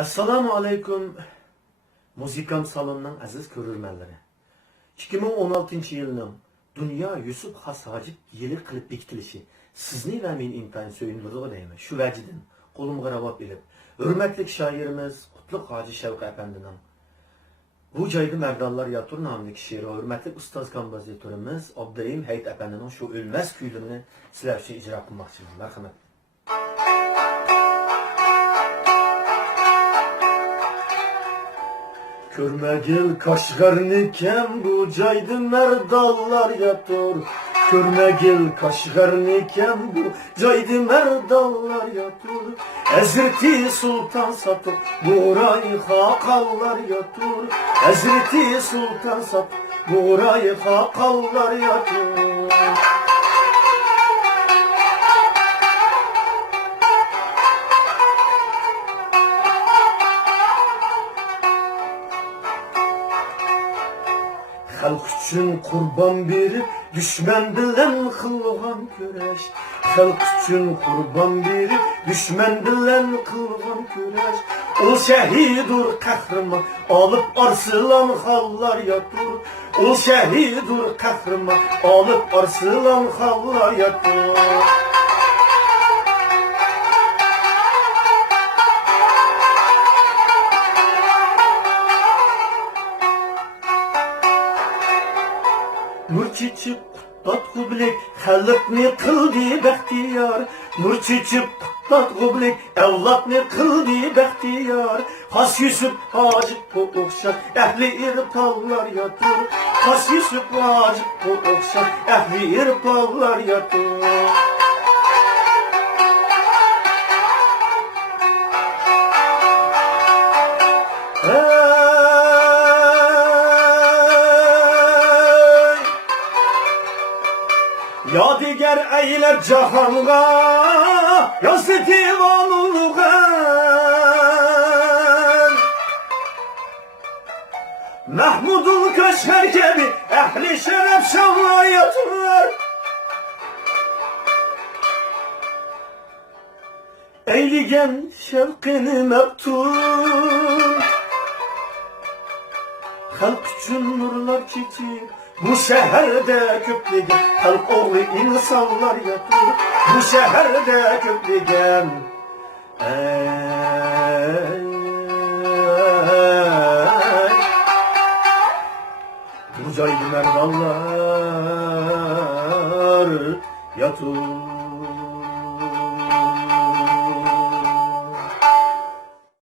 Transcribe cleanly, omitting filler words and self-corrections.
Assalamu alaikum Muzikam salonunun aziz ko'rurmanlari. 2016 yılının Dünya Yusuf Has Hacip yili qilib bekitilishi sizni va men intayin so'yindirdi deyman. Shu vajidan qo'limga ravob berib, hurmatli shoirimiz Qutlug' Hoji Shavq apandining bu joyda mardonlar yotur nomli she'ri hurmatli ustoz kompozitorimiz Abdurahim Hayit apandining shu o'lmas kuylarini sizlar uchun ijro qilmoqchiman. Marhamat. Körmegil Kaşgarniken bu caydı merdallar yatır. Körmegil Kaşgarniken bu caydı merdallar yatır. Ezreti Sultan satıp burayı hakallar yatır. Ezreti Sultan satıp burayı hakallar yatır. Halk üçün kurban verip düşman bilen kılgan köreş. Halk üçün kurban verip düşman bilen kılgan köreş. O şehidur kahraman alıp arslan hallar yatır. O şehidur kahraman alıp arslan hallar yatır. Nur çiçip kutlat kublek, halkni kıldı behtiyar. Nur çiçip kutlat kublek, evlatni kıldı behtiyar. Has Yusuf Hacip bu okşar, ehli irpallar yatır. Has Yusuf Hacip bu okşar, ehli irpallar yatır. Yadigar eyler cahanga, yazdı divanuluğa. Mahmud'un Kaşgar gibi ehli şeref şanla yatır. Eyligen şevkini meftun, halk için nurlar çiçek. Bu şehirde köpligen halk oğlu insanlar yatır. Bu şehirde köpligen bu caydı merdallar